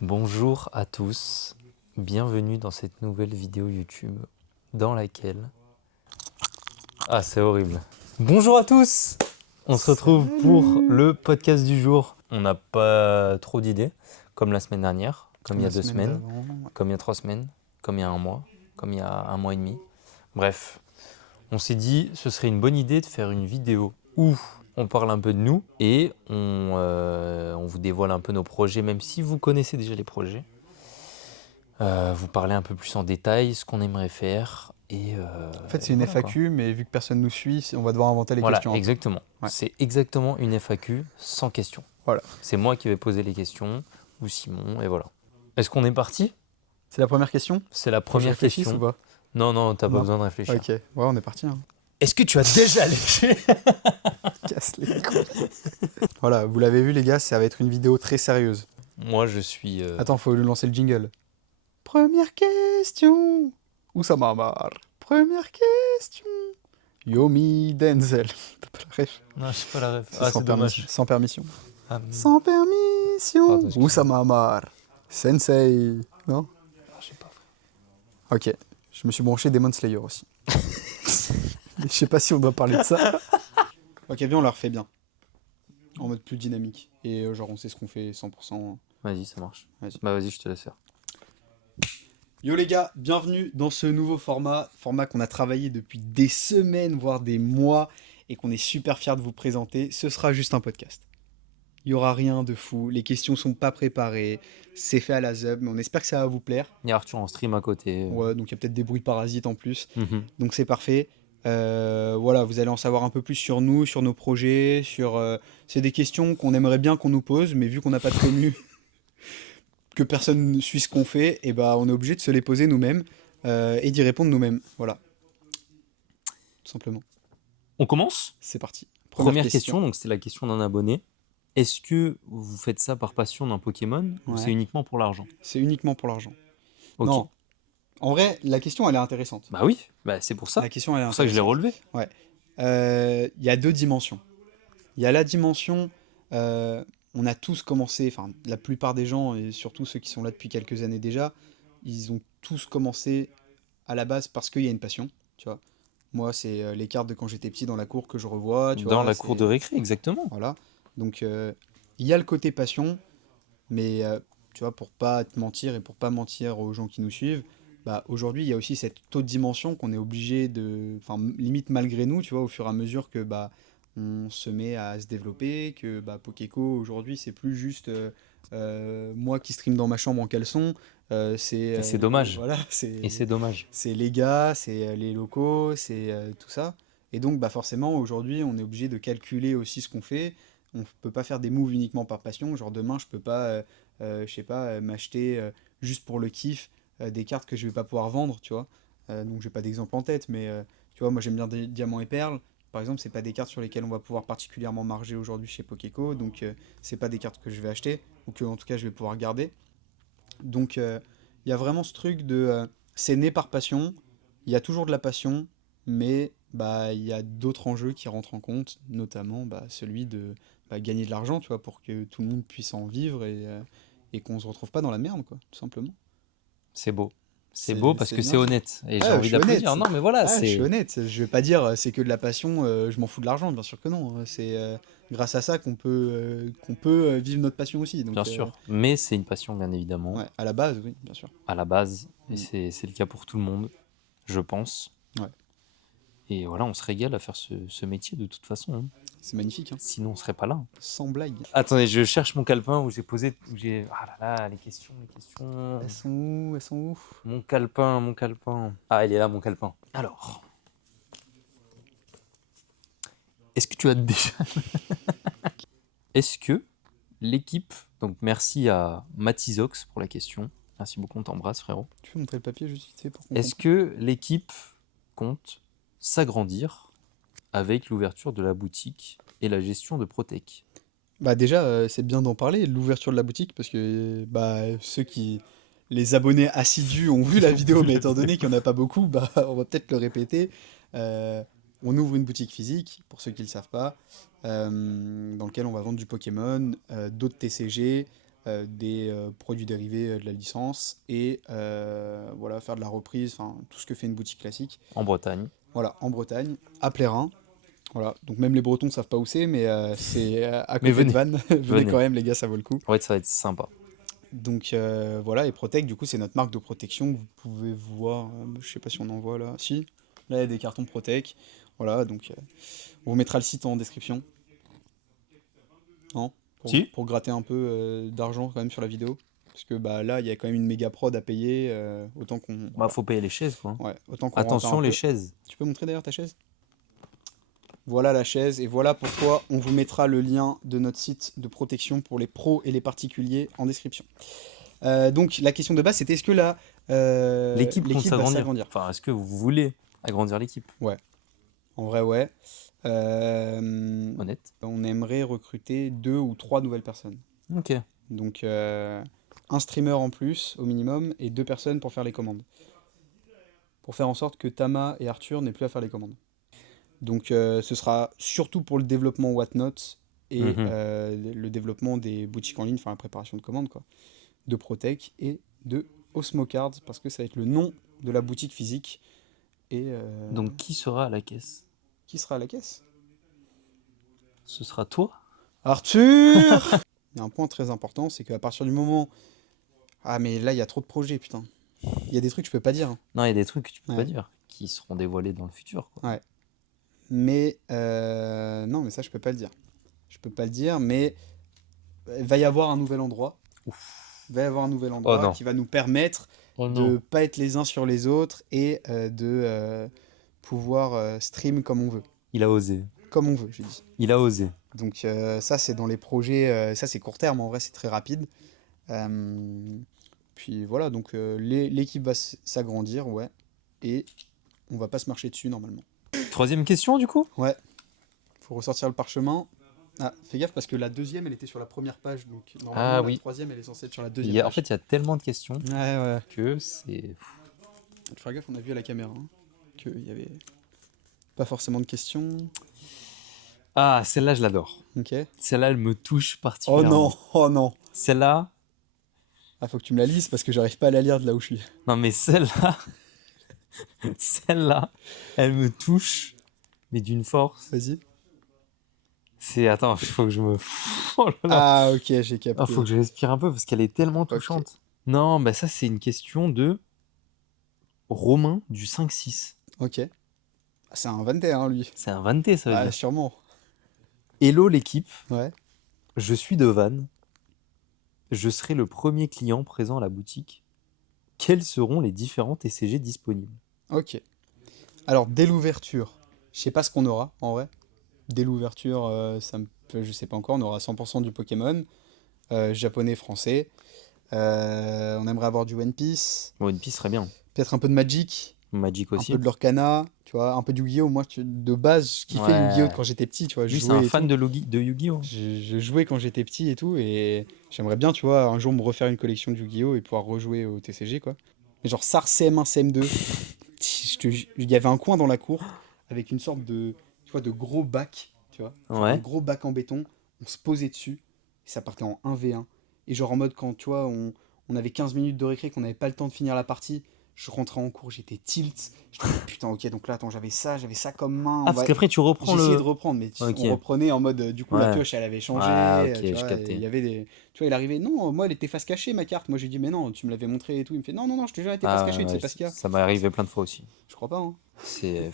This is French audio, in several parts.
Bonjour à tous, bienvenue dans cette nouvelle vidéo YouTube dans laquelle... Ah, c'est horrible. Bonjour à tous. On se retrouve pour le podcast du jour. On n'a pas trop d'idées, comme la semaine dernière, comme il y a 2 semaines, comme il y a 3 semaines, comme il y a un mois, comme il y a un mois et demi. Bref, on s'est dit ce serait une bonne idée de faire une vidéo où on parle un peu de nous et on vous dévoile un peu nos projets, même si vous connaissez déjà les projets. Vous parler un peu plus en détail, ce qu'on aimerait faire. En fait, c'est Et une voilà, quoi. FAQ, mais vu que personne nous suit, on va devoir inventer les Voilà, questions un peu. exactement. Ouais. C'est exactement une FAQ sans questions. Voilà. C'est moi qui vais poser les questions, ou Simon, et voilà. Est-ce qu'on est parti? C'est la première question? C'est la Faut que je première réfléchisse question. ou pas? Non, t'as pas Non. besoin de réfléchir. Ok, ouais, on est parti. Hein. Est-ce que tu as déjà léché? Casse les couilles. Voilà, vous l'avez vu, les gars, ça va être une vidéo très sérieuse. Moi, je suis... Attends, faut lui lancer le jingle. Première question. Où ça marre? Première question. Yomi Denzel. T'as pas la ref? Non, je sais pas la ref. C'est Ah, sans c'est permission. dommage. Sans permission. Ah, Sans permission. Pardon, excuse-moi. Où ça marre? Sensei. Non? je sais pas. Ok, je me suis branché Demon Slayer aussi. Je sais pas si on doit parler de ça. Ok, viens, on la refait bien. En mode plus dynamique. Et genre, on sait ce qu'on fait 100%. Vas-y, ça marche. Vas-y. Bah vas-y, je te laisse faire. Yo les gars, bienvenue dans ce nouveau format. Format qu'on a travaillé depuis des semaines, voire des mois. Et qu'on est super fiers de vous présenter. Ce sera juste un podcast. Il y aura rien de fou. Les questions sont pas préparées. C'est fait à la zeub. Mais on espère que ça va vous plaire. Il y a Arthur en stream à côté. Ouais, donc il y a peut-être des bruits de parasites en plus. Mhm. Donc c'est parfait. Voilà, vous allez en savoir un peu plus sur nous, sur nos projets, c'est des questions qu'on aimerait bien qu'on nous pose, mais vu qu'on n'a pas de connu, que personne ne suit ce qu'on fait, et bah on est obligé de se les poser nous-mêmes et d'y répondre nous-mêmes. Voilà, tout simplement. On commence? C'est parti. Première question, donc c'est la question d'un abonné. Est-ce que vous faites ça par passion d'un Pokémon ou Ouais. c'est uniquement pour l'argent? C'est uniquement pour l'argent. Ok. Non, en vrai, la question elle est intéressante. Bah oui, bah c'est pour ça. La question elle est C'est pour ça que je l'ai intéressante. relevé. Il y a deux dimensions. Il y a la dimension, on a tous commencé, enfin la plupart des gens, et surtout ceux qui sont là depuis quelques années déjà, ils ont tous commencé à la base parce qu'il y a une passion, tu vois. Moi, c'est les cartes de quand j'étais petit dans la cour que je revois, tu Dans vois. la cour de récré, exactement. Voilà. Donc, il y a le côté passion, mais tu vois, pour pas te mentir et pour pas mentir aux gens qui nous suivent, bah, aujourd'hui, il y a aussi cette autre dimension qu'on est obligé de. Enfin, limite malgré nous, tu vois, au fur et à mesure que bah, on se met à se développer, que bah, Pokéco aujourd'hui, c'est plus juste moi qui stream dans ma chambre en caleçon, Et c'est dommage. Voilà, Et c'est dommage. c'est les gars, c'est les locaux, c'est tout ça. Et donc, bah forcément, aujourd'hui, on est obligé de calculer aussi ce qu'on fait. On peut pas faire des moves uniquement par passion. Genre, demain, je peux pas, je sais pas, m'acheter juste pour le kiff des cartes que je vais pas pouvoir vendre, tu vois. Donc, j'ai pas d'exemple en tête, mais tu vois, moi, j'aime bien des diamants et perles. Par exemple, c'est pas des cartes sur lesquelles on va pouvoir particulièrement marger aujourd'hui chez Pokéco. Donc, c'est pas des cartes que je vais acheter ou que, en tout cas, je vais pouvoir garder. Donc, il y a vraiment ce truc de c'est né par passion, il y a toujours de la passion, mais bah il y a d'autres enjeux qui rentrent en compte, notamment bah, celui de gagner de l'argent, tu vois, pour que tout le monde puisse en vivre et qu'on se retrouve pas dans la merde, quoi, tout simplement. C'est beau. C'est beau parce que c'est bien. honnête. Et j'ai Ouais, je envie suis honnête. d'applaudir. Non, mais voilà, Ouais, je suis c'est... honnête. Je vais pas dire c'est que de la passion, je m'en fous de l'argent, bien sûr que non. C'est grâce à ça qu'on peut vivre notre passion aussi. Bien Donc, sûr. Mais c'est une passion, bien évidemment, ouais, à la base, oui, bien sûr. à la base. Et Mm. c'est le cas pour tout le monde, je pense. Ouais, Et voilà, on se régale à faire ce métier de toute façon. Hein. c'est magnifique, hein. Sinon, on serait pas là. Sans blague. Attendez, je cherche mon calepin où j'ai posé... Où j'ai... Ah là là, les questions, les questions... Elles sont où? Elles sont où? Mon calepin, mon calepin. Ah, il est là, mon calepin. Alors... Est-ce que tu as déjà... Est-ce que l'équipe... Donc, merci à Matizox pour la question. Merci beaucoup, on t'embrasse, frérot. Tu peux montrer le papier juste vite fait pour qu'on Est-ce que l'équipe compte s'agrandir avec l'ouverture de la boutique et la gestion de Protec? Bah déjà, c'est bien d'en parler, l'ouverture de la boutique, parce que bah, les abonnés assidus ont vu la vidéo, mais étant donné qu'il n'y en a pas beaucoup, bah, on va peut-être le répéter. Euh, on ouvre une boutique physique, pour ceux qui ne le savent pas, dans lequel on va vendre du Pokémon, d'autres TCG, des produits dérivés de la licence et voilà, faire de la reprise, enfin tout ce que fait une boutique classique. En Bretagne. Voilà, en Bretagne, à Plérin. Voilà, donc même les Bretons savent pas où c'est, mais c'est à Mais côté de venez, Vannes. Venez venez. quand même, les gars, ça vaut le coup. Ouais, ça va être sympa. Donc voilà, et Protect, du coup, c'est notre marque de protection que vous pouvez voir. Je sais pas si on en voit là. Si, là, il y a des cartons Protect. Voilà, donc on vous mettra le site en description. Non? Si? Pour gratter un peu d'argent quand même sur la vidéo. Parce que bah là, il y a quand même une méga prod à payer. Autant qu'on Bah, voilà. faut payer les chaises, quoi. Ouais, autant qu'on rentre un Attention, les peu. chaises. Tu peux montrer d'ailleurs ta chaise? Voilà la chaise, et voilà pourquoi on vous mettra le lien de notre site de protection pour les pros et les particuliers en description. Donc la question de base, c'était est-ce que L'équipe compte l'équipe va s'agrandir. s'agrandir? Enfin, est-ce que vous voulez agrandir l'équipe? Ouais, en vrai, ouais. Honnête. On aimerait recruter 2 ou 3 nouvelles personnes. Ok. Donc un streamer en plus au minimum et 2 personnes pour faire les commandes. Pour faire en sorte que Tama et Arthur n'aient plus à faire les commandes. Donc ce sera surtout pour le développement Whatnot et Mhm. le développement des boutiques en ligne, enfin la préparation de commandes quoi, de Protec et de Osmocard parce que ça va être le nom de la boutique physique. Et Donc, qui sera à la caisse? qui sera à la caisse? Ce sera toi? Arthur! Il y a un point très important, c'est qu'à partir du moment... Ah mais là il y a trop de projets putain. Il y a des trucs que je peux pas dire, hein. Non, il y a des trucs que tu peux Ouais. pas dire, qui seront dévoilés dans le futur, quoi. Ouais. Mais non mais ça je peux pas le dire. Je peux pas le dire, mais il va y avoir un nouvel endroit. Il va y avoir un nouvel Oh endroit non. qui va nous permettre Oh de non. pas être les uns sur les autres et de pouvoir stream comme on veut. Il a osé. Comme on veut, j'ai dit. Il a osé. Donc ça, c'est dans les projets, ça c'est court terme, en vrai c'est très rapide. Puis voilà, donc l'équipe va s'agrandir, ouais. Et on va pas se marcher dessus normalement. Troisième question, du coup? Ouais, faut ressortir le parchemin. Ah, fais gaffe parce que la deuxième elle était sur la première page, donc normalement Ah la oui. troisième elle est censée être sur la En deuxième page. fait, il y a tellement de questions Ouais, ouais. que c'est... Faut faire gaffe, on a vu à la caméra hein, qu'il y avait pas forcément de questions. Ah, celle-là, je l'adore. Ok. Celle-là, elle me touche Oh particulièrement. non, oh non. Celle-là... Ah, faut que tu me la lises parce que j'arrive pas à la lire de là où je suis. Non, mais celle-là... Celle-là, elle me touche, mais d'une force. Vas-y. C'est... Attends, il faut que je me... Oh là là. Ah, ok, j'ai Ah, faut capté. que je respire un peu parce qu'elle est tellement Ok. touchante. Non, bah ça, c'est une question de Romain du 5-6. Ok. Ah, c'est un Vante, hein, lui. C'est un vanté, ça veut Ah, dire. sûrement. Hello l'équipe, Ouais. je suis de Vannes. Je serai le premier client présent à la boutique. Quels seront les différents TCG disponibles? Ok. Alors, dès l'ouverture, je sais pas ce qu'on aura, en vrai. Dès l'ouverture, je sais pas encore, on aura 100% du Pokémon, japonais, français. On aimerait avoir du One Piece, One Piece serait bien. peut-être un peu de Magic, Magic un aussi. peu de l'Orcana, tu vois, un peu de Yu-Gi-Oh! Moi, de base, je kiffais Ouais. Yu-Gi-Oh! Quand j'étais petit, tu vois, je Lui, c'est jouais un et fan tout. de Yu-Gi-Oh! Je jouais quand j'étais petit et tout, et j'aimerais bien, tu vois, un jour me refaire une collection de Yu-Gi-Oh! Et pouvoir rejouer au TCG, quoi. Mais genre SAR CM1, CM2, il y avait un coin dans la cour avec une sorte de, tu vois, de gros bac, tu vois, genre un Ouais. gros bac en béton, on se posait dessus, et ça partait en 1v1. Et genre en mode quand, tu vois, on avait 15 minutes de récré, qu'on n'avait pas le temps de finir la partie, je rentrais en cours, j'étais tilt, je me disais putain ok, donc là attends, j'avais ça comme main, Ah, parce qu'après, tu reprends j'ai essayé de le... reprendre, mais Ok. on reprenait en mode, du coup, la Ouais. pioche, elle avait changé, Ouais, ok, tu j'ai vois, capté. il y avait des... Tu vois, il arrivait, non, moi, elle était face cachée, ma carte. Moi, j'ai dit, mais non, tu me l'avais montré et tout. Il me fait, non, je te jure, elle était face Ah, cachée, tu sais ouais, pas ce qu'il y a. ça m'est arrivé plein de fois aussi. Je crois pas, hein. C'est...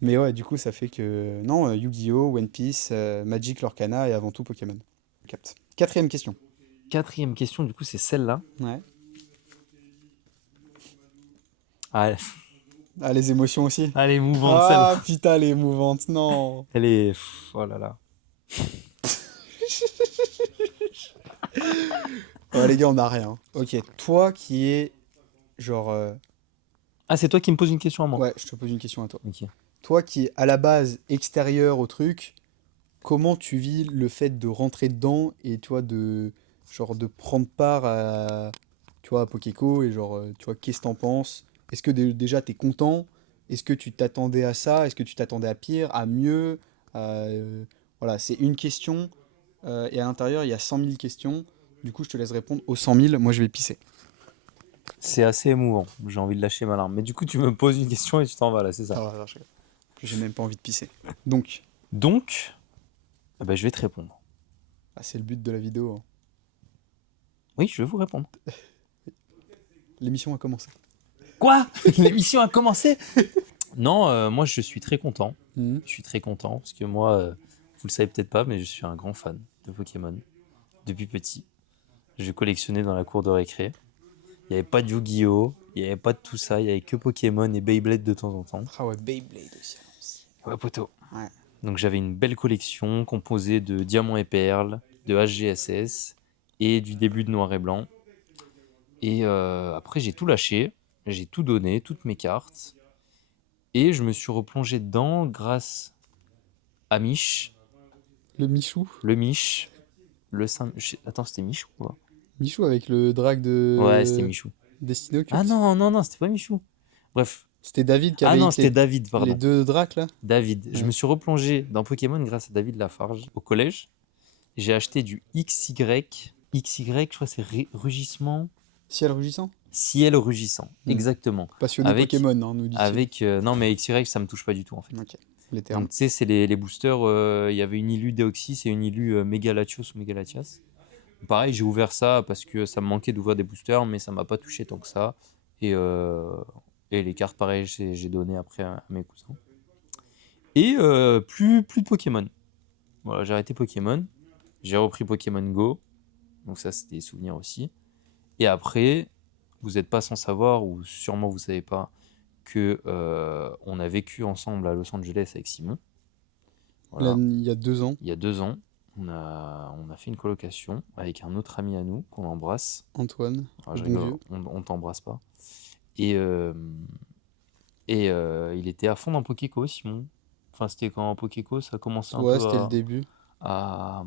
Mais ouais, du coup, ça fait que, non, Yu-Gi-Oh!, One Piece, Magic, Lorcana et avant tout Pokémon. Capte. Quatrième question. Quatrième question, du coup, c'est celle-là. Ouais. Ah, Ah, les émotions aussi. elle est émouvante, Ah, celle-là. putain, elle est émouvante, non. Elle est... Oh là là. Ouais, les gars, on a rien. Ok, toi qui es, genre, Ah, c'est toi qui me poses une question à moi. ouais, je te pose une question à toi. Ok. Toi qui es à la base extérieur au truc, comment tu vis le fait de rentrer dedans et toi de genre de prendre part à tu vois à Pokéco et genre tu vois qu'est-ce que t'en penses? Est-ce que déjà t'es content? Est-ce que tu t'attendais à ça? Est-ce que tu t'attendais à pire, à mieux? Voilà, c'est une question et à l'intérieur il y a 100 000 questions. Du coup, je te laisse répondre aux 100 000. Moi, je vais pisser. C'est assez émouvant. J'ai envie de lâcher ma larme. Mais du coup, tu me poses une question et tu t'en vas là, c'est ça. Ah, j'ai même pas envie de pisser. Donc, Donc, je vais te répondre. c'est le but de la vidéo, hein. Oui, je vais vous répondre. L'émission a commencé. Quoi? L'émission a commencé? Non, moi je suis très content. Mhm. Je suis très content parce que moi, vous le savez peut-être pas, mais je suis un grand fan de Pokémon. Depuis petit. Je collectionnais dans la cour de récré. Il n'y avait pas de Yu-Gi-Oh! Il n'y avait pas de tout ça. Il n'y avait que Pokémon et Beyblade de temps en temps. Ah ouais, Beyblade aussi. Ouais, poteau. Ouais. Donc j'avais une belle collection composée de diamants et perles, de HGSS et du début de noir et blanc. Et après, j'ai tout lâché. J'ai tout donné, toutes mes cartes. Et je me suis replongé dedans grâce à Mich, Le Michou. le Mich, le Saint... Attends, c'était Michou ou pas? Michou avec le drag Ouais, c'était de Michou. Destino Cult. Ah non, c'était pas Michou. Bref. C'était David qui Ah avait non, hit c'était David, les pardon. deux dracs là. David. Je Ouais. me suis replongé dans Pokémon grâce à David Lafarge au collège. J'ai acheté du XY. XY, je crois que c'est Rugissement. Ciel rugissant. Ciel rugissant, Hmm. exactement. Passionné Avec- Pokémon, hein, nous dit-il. Non, mais XY, ça me touche pas du tout en fait. Ok, les termes. Donc tu sais, c'est les boosters. Il y avait une Illu Deoxys et une Illu Megalatios ou Megalatias. Pareil, j'ai ouvert ça parce que ça me manquait d'ouvrir des boosters, mais ça m'a pas touché tant que ça. Et les cartes, pareil, j'ai donné après à mes cousins. Et plus de Pokémon. Voilà, j'ai arrêté Pokémon. J'ai repris Pokémon Go. Donc ça, c'était des souvenirs aussi. Et après, vous n'êtes pas sans savoir, ou sûrement vous savez pas, que on a vécu ensemble à Los Angeles avec Simon. Voilà. Là, il y a 2 ans, Il y a 2 ans, on a fait une colocation avec un autre ami à nous qu'on embrasse. Antoine, Alors, je le bon rigole, vieux. on t'embrasse pas. Et il était à fond dans Pokéco, Simon. Enfin, c'était quand Pokéco, ça a commencé un Ouais, peu c'était le début. à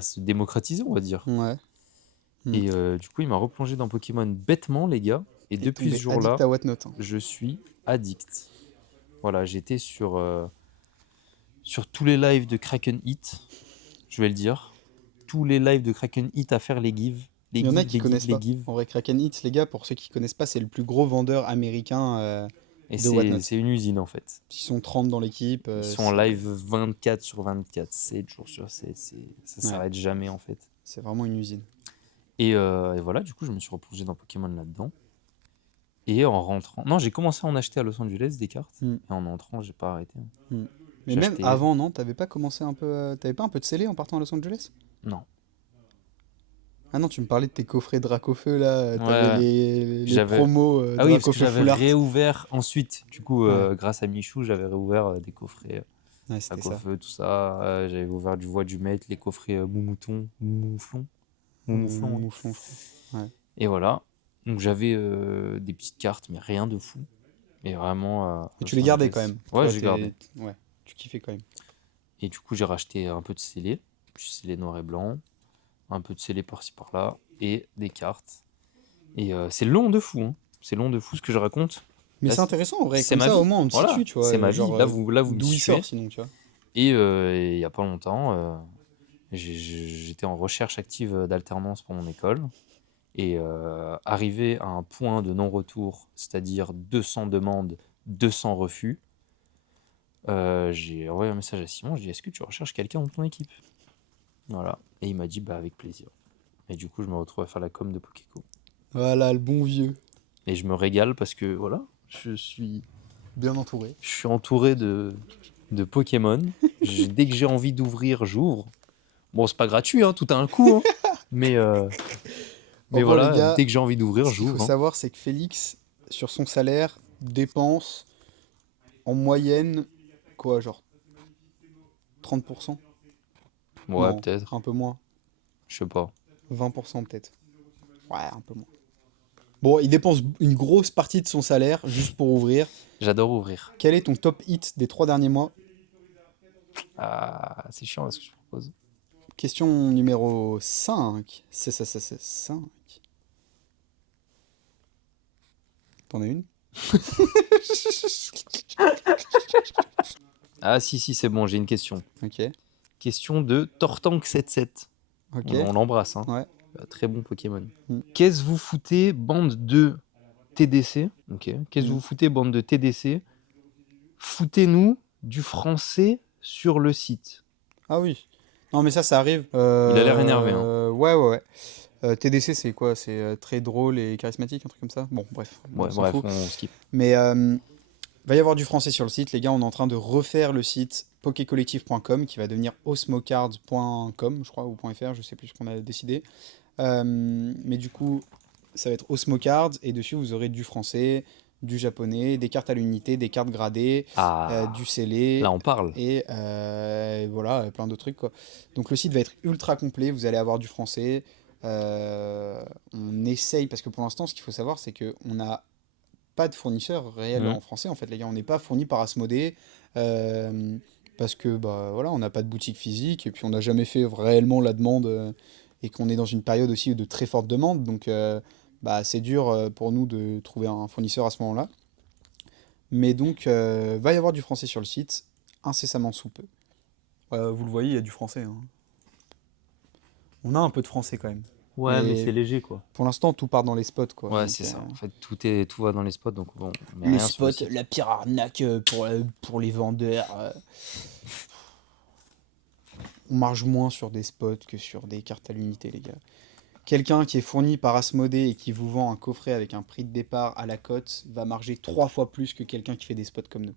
se démocratiser, on va dire. Ouais. Et du coup, il m'a replongé dans Pokémon bêtement, les gars. Et T'es depuis tombé ce jour-là, addict à Whatnot, hein. je suis addict. Voilà, j'étais sur tous les lives de Kraken Hit, je vais le dire. Tous les lives de Kraken Hit à faire les gives. Les Il y en a gives, qui connaissent les pas. gives. En vrai, Kraken Hits, les gars, pour ceux qui connaissent pas, c'est le plus gros vendeur américain. Et de Whatnot. c'est une usine en fait. Ils sont 30 dans l'équipe. Ils sont en live 24 sur 24, 7 jours sur 7. Ça Ouais. s'arrête jamais en fait. C'est vraiment une usine. Et voilà, du coup, je me suis replongé dans Pokémon là-dedans. Et en rentrant. Non, j'ai commencé à en acheter à Los Angeles des cartes. Mm. Et en entrant, j'ai pas arrêté. Mais J'ai même acheté- avant, non? T'avais pas commencé un peu. T'avais pas un peu de scellé en partant à Los Angeles? Non. Ah non, tu me parlais de tes coffrets Dracofeu là. T'avais Ouais. les J'avais- promos Ah oui, parce que Dracofeu j'avais Full Art. réouvert ensuite. Du coup, Ouais. grâce à Michou, j'avais réouvert des coffrets Ouais, c'était ça. Dracofeu, tout ça. J'avais ouvert du Voix du Maître, les coffrets Moumouton, Moumouflon. Moumouflon. Ouais. Mouflon, je crois. Et voilà. Donc j'avais des petites cartes, mais rien de fou. Et vraiment. Et tu Los les gardais Angeles. quand même. Ouais, Toi, j'ai gardé. Ouais, tu kiffais quand même. Et du coup, j'ai racheté un peu de scellé. Du scellé noir et blanc. Un peu de scellé par-ci par-là. Et des cartes. Et c'est long de fou. Hein. C'est long de fou ce que je raconte. Mais Là, c'est intéressant en vrai. c'est Comme ma ça, vie. au moins, on te Voilà, situe, tu vois. c'est ma vie. Genre, Là, vous me d'où il situez. sort sinon, tu vois. Et il n'y a pas longtemps, j'étais en recherche active d'alternance pour mon école. Et arrivé à un point de non-retour, c'est-à-dire 200 demandes, 200 refus, j'ai envoyé un message à Simon. J'ai dit, est-ce que tu recherches quelqu'un dans ton équipe? Voilà. Et il m'a dit, bah avec plaisir. Et du coup, je me retrouve à faire la com de Pokéco. Voilà, le bon vieux. Et je me régale parce que, voilà, Je suis bien entouré. je suis entouré de Pokémon. Dès que j'ai envie d'ouvrir, j'ouvre. Bon, c'est pas gratuit, hein, tout a un coût. Hein. Mais Encore, voilà, les gars, dès que j'ai envie d'ouvrir, Ce qu'il faut j'ouvre. Hein. savoir, c'est que Félix, sur son salaire, dépense en moyenne, quoi, genre 30%? Ouais, Non, peut-être. un peu moins. Je sais pas. 20% peut-être. Ouais, un peu moins. Bon, il dépense une grosse partie de son salaire juste pour ouvrir. J'adore ouvrir. Quel est ton top hit des 3 derniers mois? Ah, c'est chiant ce que je propose. Question numéro 5. C'est 5. T'en as une? Ah, si, c'est bon, j'ai une question. Ok. Question de Tortank77. Ok. On l'embrasse. Hein. Ouais. Très bon Pokémon. Mm. Qu'est-ce vous foutez, bande de TDC? Ok. Qu'est-ce vous foutez, bande de TDC? Foutez-nous du français sur le site. Ah oui. Non, mais ça arrive. Il a l'air énervé, hein. Ouais. TDC, c'est quoi? C'est très drôle et charismatique, un truc comme ça? Bon, bref, on Ouais, s'en bref, fout. on skip. Mais va y avoir du français sur le site. Les gars, on est en train de refaire le site pokécollectif.com qui va devenir osmocards.com, je crois, ou .fr, je sais plus ce qu'on a décidé. Mais du coup, ça va être Osmocards et dessus, vous aurez du français, du japonais, des cartes à l'unité, des cartes gradées, du scellé. Là, on parle. Et voilà, plein d'autres trucs, quoi. Donc le site va être ultra complet, vous allez avoir du français. On essaye, parce que pour l'instant, ce qu'il faut savoir, c'est qu'on n'a pas de fournisseur réel en français, en fait, les gars. On n'est pas fourni par Asmodée, parce que, bah voilà, on n'a pas de boutique physique, et puis on n'a jamais fait réellement la demande, et qu'on est dans une période aussi de très forte demande, donc bah, c'est dur pour nous de trouver un fournisseur à ce moment-là. Mais donc, va y avoir du français sur le site, incessamment sous peu. Vous le voyez, il y a du français, hein. On a un peu de français quand même. Ouais, mais Mais c'est léger, quoi. pour l'instant, tout part dans les spots, quoi. Ouais, Donc, c'est ça. En fait, tout va dans les spots, donc bon, on met le rien sur le spot, site. la pire arnaque pour les vendeurs. On marge moins sur des spots que sur des cartes à l'unité, les gars. Quelqu'un qui est fourni par Asmodée et qui vous vend un coffret avec un prix de départ à la cote va marger 3 fois plus que quelqu'un qui fait des spots comme nous.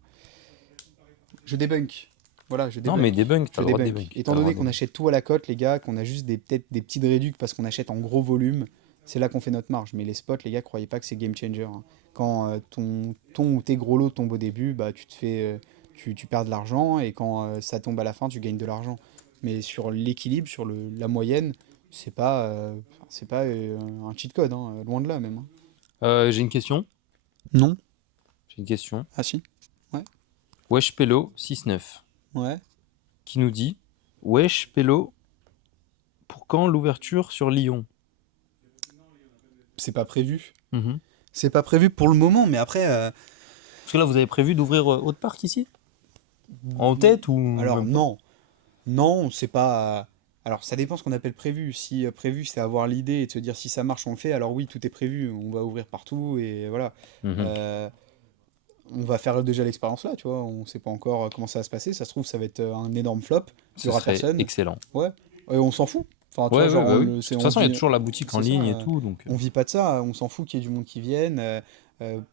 Je débunk. Voilà, je Non, débunk. mais debunk, t'as Je le droit de débunk. debunk. T'as Étant le droit donné de qu'on debunk. achète tout à la cote, les gars, qu'on a juste peut-être des petites réducs parce qu'on achète en gros volume, c'est là qu'on fait notre marge. Mais les spots, les gars, croyez pas que c'est game changer, hein. Quand ton ou tes gros lots tombent au début, bah tu te fais, tu perds de l'argent, et quand ça tombe à la fin, tu gagnes de l'argent. Mais sur l'équilibre, sur la moyenne, c'est pas un cheat code, hein, loin de là même, hein. J'ai une question. Non? J'ai une question. Ah si? Ouais. Wesh Pello 69 Ouais. qui nous dit Wesh Pello, pour quand l'ouverture sur Lyon? C'est pas prévu. Mhm. C'est pas prévu pour le moment, mais après. Parce que là, vous avez prévu d'ouvrir Haute Park ici? En tête ou Alors même pas? non. Non, c'est pas. Alors ça dépend ce qu'on appelle prévu. Si prévu c'est avoir l'idée et de se dire si ça marche on le fait, alors oui, tout est prévu. On va ouvrir partout et voilà. Mhm. Euh, on va faire déjà l'expérience là, tu vois. On sait pas encore comment ça va se passer. Ça se trouve, ça va être un énorme flop. Il Ce y aura serait personne. excellent. Ouais. Et on s'en fout. Enfin, tu Ouais, vois, ouais, genre, bah oui. De toute façon, il y a toujours la boutique en c'est ça, ligne et tout. Donc, on vit pas de ça. On s'en fout qu'il y ait du monde qui vienne.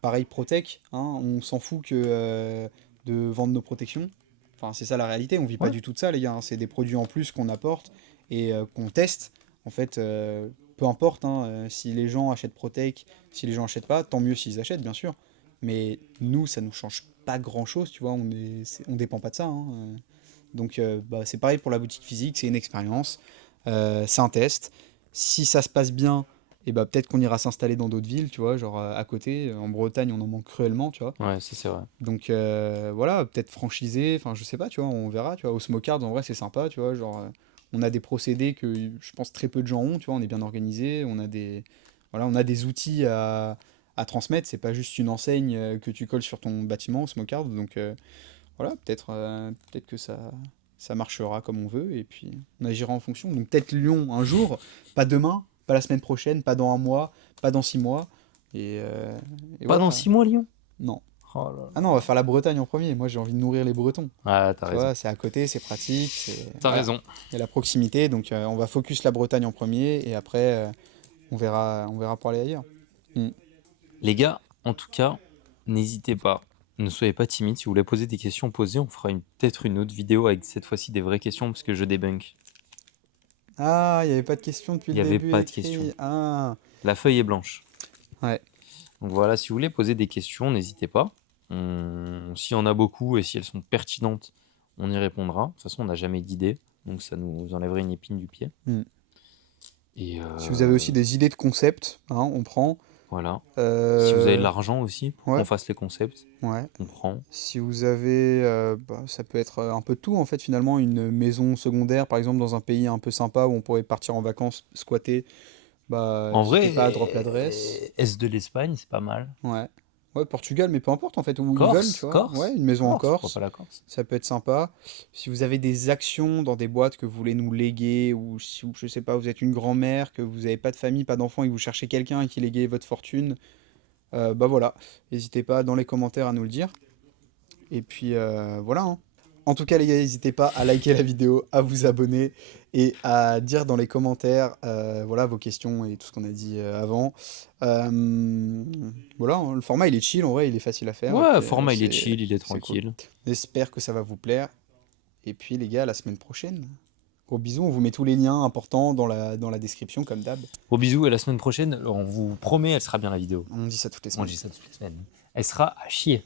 Pareil, Protec, hein, on s'en fout de vendre nos protections. Enfin, c'est ça la réalité. On vit pas Ouais. du tout de ça, les gars, hein. C'est des produits en plus qu'on apporte et qu'on teste. En fait, peu importe, hein, si les gens achètent Protec, si les gens achètent pas, tant mieux s'ils achètent, bien sûr. Mais nous, ça nous change pas grand-chose, tu vois. On dépend pas de ça, hein. Donc, bah, c'est pareil pour la boutique physique. C'est une expérience, c'est un test. Si ça se passe bien, et bah peut-être qu'on ira s'installer dans d'autres villes, tu vois, genre à côté. En Bretagne, on en manque cruellement, tu vois. ouais, ça c'est vrai. Donc voilà, peut-être franchisé, enfin je sais pas, tu vois, on verra, tu vois. Osmocards, en vrai, c'est sympa, tu vois, genre on a des procédés que je pense très peu de gens ont, tu vois, on est bien organisé, voilà, on a des outils à transmettre, c'est pas juste une enseigne que tu colles sur ton bâtiment, Osmocards, donc voilà, peut-être que ça marchera comme on veut, et puis on agira en fonction. Donc peut-être Lyon un jour, pas demain, pas la semaine prochaine, pas dans un mois, pas dans 6 mois. Et Pas voilà. dans 6 mois, Lyon? Non. Oh là là. Ah non, on va faire la Bretagne en premier. Moi, j'ai envie de nourrir les Bretons. Ah, t'as Tu raison. vois, c'est à côté, c'est pratique. T'as Voilà. raison. Il y a la proximité, donc on va focus la Bretagne en premier, et après, on verra pour aller ailleurs. Mm. Les gars, en tout cas, n'hésitez pas. Ne soyez pas timides. Si vous voulez poser des questions, posez. On fera peut-être une autre vidéo avec cette fois-ci des vraies questions parce que je débunk. Ah, il n'y avait pas de questions depuis Il le y avait début pas de écrit. questions. Ah, La feuille est blanche. ouais. Donc voilà, si vous voulez poser des questions, n'hésitez pas. S'il y en a beaucoup et si elles sont pertinentes, on y répondra. De toute façon, on n'a jamais d'idée, donc ça nous enlèverait une épine du pied. Mm. Et Si vous avez aussi des idées de concepts, hein, on prend. voilà. Si vous avez de Euh, l'argent aussi pour ouais, qu'on fasse les concepts, ouais. on prend. Si vous avez, ça peut être un peu de tout en fait finalement, une maison secondaire par exemple dans un pays un peu sympa où on pourrait partir en vacances, squatter, bah En n'hésitez vrai, pas à drop l'adresse. Est de l'Espagne, c'est pas mal. Ouais. Ouais, Portugal, mais peu importe en fait, où ils Corse, veulent, tu vois. Corse, Ouais, une maison en Corse, pourquoi Corse, pas la Corse? ça peut être sympa. Si vous avez des actions dans des boîtes que vous voulez nous léguer, ou si, je sais pas, vous êtes une grand-mère, que vous n'avez pas de famille, pas d'enfants, et que vous cherchez quelqu'un qui léguer votre fortune, bah voilà, n'hésitez pas dans les commentaires à nous le dire. Et puis voilà, hein. En tout cas, les gars, n'hésitez pas à liker la vidéo, à vous abonner et à dire dans les commentaires voilà, vos questions et tout ce qu'on a dit avant. Voilà, hein, le format il est chill, en vrai, il est facile à faire. Et Ouais, puis format, il est chill, il est c'est cool. tranquille. J'espère que ça va vous plaire. Et puis les gars, à la semaine prochaine. Gros bisous, on vous met tous les liens importants dans la description, comme d'hab. Gros bisous, et la semaine prochaine, on vous promet, elle sera bien la vidéo. On dit ça toutes les On semaines. dit ça toutes les semaines. Elle sera à chier.